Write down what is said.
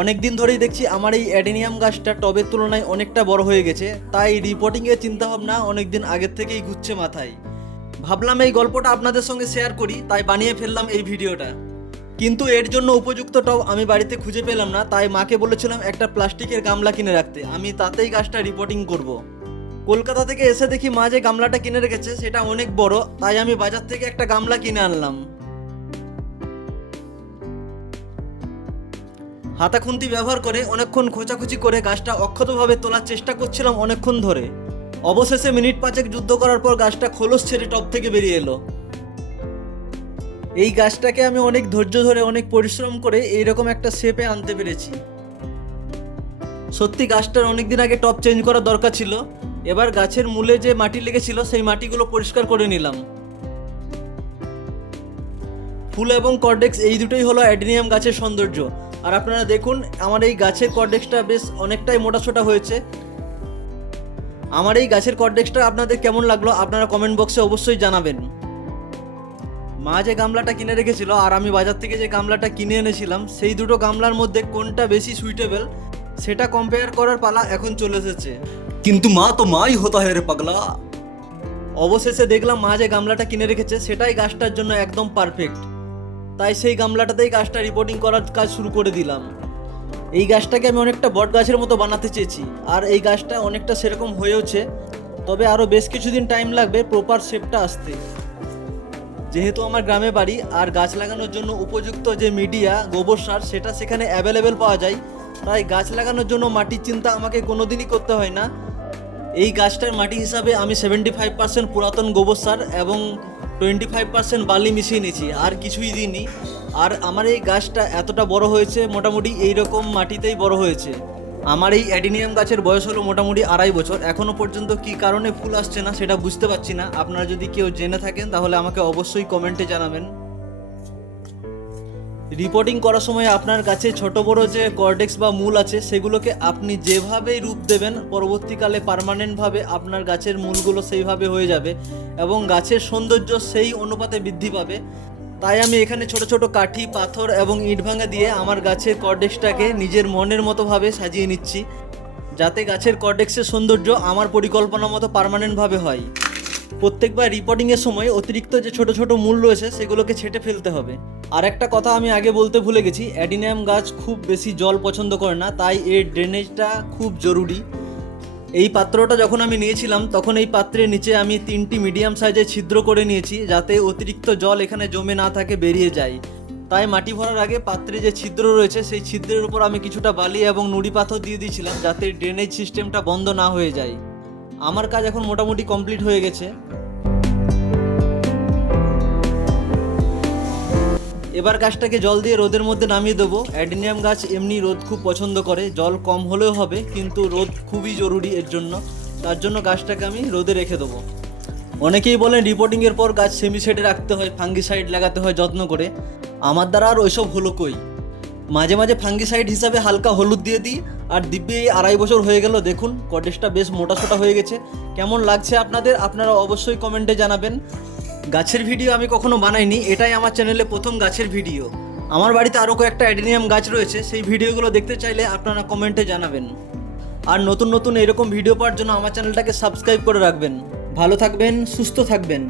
অনেক দিন ধরেই দেখছি আমার এই অ্যাডেনিয়াম গাছটা টবের তুলনায় অনেকটা বড় হয়ে গেছে, তাই রিপোর্টিংয়ের চিন্তাভাবনা অনেক দিন আগের থেকেই ঘুরছে মাথায়। ভাবলাম এই গল্পটা আপনাদের সঙ্গে শেয়ার করি, তাই বানিয়ে ফেললাম এই ভিডিওটা। কিন্তু এর জন্য উপযুক্ত টব আমি বাড়িতে খুঁজে পেলাম না, তাই মাকে বলেছিলাম একটা প্লাস্টিকের গামলা কিনে রাখতে, আমি তাতেই গাছটা রিপোর্টিং করব। কলকাতা থেকে এসে দেখি মা যে গামলাটা কিনে রেখেছে সেটা অনেক বড়, তাই আমি বাজার থেকে একটা গামলা কিনে আনলাম। হাতা খুন্তি ব্যবহার করে অনেকক্ষণ খোঁচাখুচি করে গাছটা অক্ষতভাবে তোলার চেষ্টা করছিলাম অনেকক্ষণ ধরে। অবশেষে মিনিট পাঁচেক যুদ্ধ করার পর গাছটা খোলস ছেড়ে টব থেকে বেরিয়ে এলো। এই গাছটাকে আমি অনেক ধৈর্য ধরে অনেক পরিশ্রম করে এইরকম একটা শেপে আনতে পেরেছি। সত্যি গাছটার অনেক দিন আগে টব চেঞ্জ করার দরকার ছিল। এবার গাছের মূলে যে মাটি লেগেছিল সেই মাটিগুলো পরিষ্কার করে নিলাম। ফুল এবং কর্ডেক্স এই দুটোই হলো অ্যাডেনিয়াম গাছের সৌন্দর্য। আর আপনারা দেখুন আমার এই গাছের কর্ডেক্সটা বেশ অনেকটাই মোটাসোটা হয়েছে। আমার এই গাছের কর্ডেক্সটা আপনাদের কেমন লাগলো আপনারা কমেন্ট বক্সে অবশ্যই জানাবেন। মা যে গামলাটা কিনে রেখেছিল আর আমি বাজার থেকে যে গামলাটা কিনে এনেছিলাম, সেই দুটো গামলার মধ্যে কোনটা বেশি সুইটেবল সেটা কম্পেয়ার করার পালা এখন চলে এসেছে। কিন্তু মা তো মাই হতা হে রে পাগলা। অবশেষে দেখলাম মা যে গামলাটা কিনে রেখেছে সেটাই গাছটার জন্য একদম পারফেক্ট, তাই সেই গামলাটাতেই গাছটা রিপোর্টিং করার কাজ শুরু করে দিলাম। এই গাছটাকে আমি অনেকটা বট গাছের মতো বানাতে চেয়েছি, আর এই গাছটা অনেকটা সেরকম হয়েওছে, তবে আরও বেশ কিছুদিন টাইম লাগবে প্রপার শেপটা আসতে। যেহেতু আমার গ্রামে বাড়ি আর গাছ লাগানোর জন্য উপযুক্ত যে মিডিয়া গোবর সার সেটা সেখানে অ্যাভেলেবেল পাওয়া যায়, তাই গাছ লাগানোর জন্য মাটির চিন্তা আমাকে কোনোদিনই করতে হয় না। এই গাছটার মাটি হিসাবে আমি 75% পুরাতন গোবর সার এবং 25% বালি মিশিয়ে নিয়েছি, আর কিছুই দিইনি। আর আমার এই গাছটা এতটা বড় হয়েছে মোটামুটি এইরকম মাটিতেই বড় হয়েছে। আমার এই অ্যাডেনিয়াম গাছের বয়স হলো মোটামুটি 2.5 বছর। এখনও পর্যন্ত কী কারণে ফুল আসছে না সেটা বুঝতে পারছি না। আপনারা যদি কেউ জেনে থাকেন তাহলে আমাকে অবশ্যই কমেন্টে জানাবেন। রিপোর্টিং করার সময় আপনার গাছে ছোট বড় যে কর্ডেক্স বা মূল আছে সেগুলোকে আপনি যেভাবেই রূপ দেবেন পরবর্তীকালে পার্মানেন্টভাবে আপনার গাছের মূলগুলো সেইভাবে হয়ে যাবে এবং গাছের সৌন্দর্য সেই অনুপাতে বৃদ্ধি পাবে। তাই আমি এখানে ছোট ছোট কাঠি, পাথর এবং ইট ভাঙা দিয়ে আমার গাছের কর্ডেক্সটাকে নিজের মনের মতোভাবে সাজিয়ে নিচ্ছি, যাতে গাছের কর্ডেক্সের সৌন্দর্য আমার পরিকল্পনা মতো পার্মানেন্টভাবে হয়। প্রত্যেকবার রিপোর্টিংয়ের সময় অতিরিক্ত যে ছোট ছোট মূল রয়েছে সেগুলোকে ছেঁটে ফেলতে হবে। আর একটা কথা আমি আগে বলতে ভুলে গেছি, অ্যাডেনিয়াম গাছ খুব বেশি জল পছন্দ করে না, তাই এর ড্রেনেজটা খুব জরুরি। এই পাত্রটা যখন আমি নিয়েছিলাম তখন এই পাত্রের নিচে আমি 3টি মিডিয়াম সাইজের ছিদ্র করে নিয়েছি, যাতে অতিরিক্ত জল এখানে জমে না থাকে, বেরিয়ে যায়। তাই মাটি ভরার আগে পাত্রে যে ছিদ্র রয়েছে সেই ছিদ্রের উপর আমি কিছুটা বালি এবং নুড়ি পাথর দিয়ে দিয়েছিলাম, যাতে ড্রেনেজ সিস্টেমটা বন্ধ না হয়ে যায়। আমার কাজ এখন মোটামুটি কমপ্লিট হয়ে গেছে। এবার গাছটাকে জল দিয়ে রোদের মধ্যে নামিয়ে দেবো। অ্যাডেনিয়াম গাছ এমনি রোদ খুব পছন্দ করে, জল কম হলেও হবে, কিন্তু রোদ খুবই জরুরি এর জন্য। তার জন্য গাছটাকে আমি রোদে রেখে দেবো। অনেকেই বলেন রিপোর্টিংয়ের পর গাছ সেমিসাইডে রাখতে হয়, ফাঙ্গিসাইড লাগাতে হয় যত্ন করে। আমার দ্বারা আর ওইসব হলো কই। মাঝে মাঝে ফাঙ্গিসাইড হিসাবে হালকা হলুদ দিয়ে দিই, আর দিব্যি 2.5 বছর হয়ে গেল। দেখুন কর্ডেক্সটা বেশ মোটাসোটা হয়ে গেছে। কেমন লাগছে আপনাদের আপনারা অবশ্যই কমেন্টে জানাবেন। গাছের ভিডিও আমি কখনো বানাইনি, এটাই আমার চ্যানেলে প্রথম গাছের ভিডিও। আমার বাড়িতে আরও কয়েকটা অ্যাডেনিয়াম গাছ রয়েছে, সেই ভিডিওগুলো দেখতে চাইলে আপনারা কমেন্টে জানাবেন। আর নতুন নতুন এরকম ভিডিও পাওয়ার জন্য আমার চ্যানেলটাকে সাবস্ক্রাইব করে রাখবেন। ভালো থাকবেন, সুস্থ থাকবেন।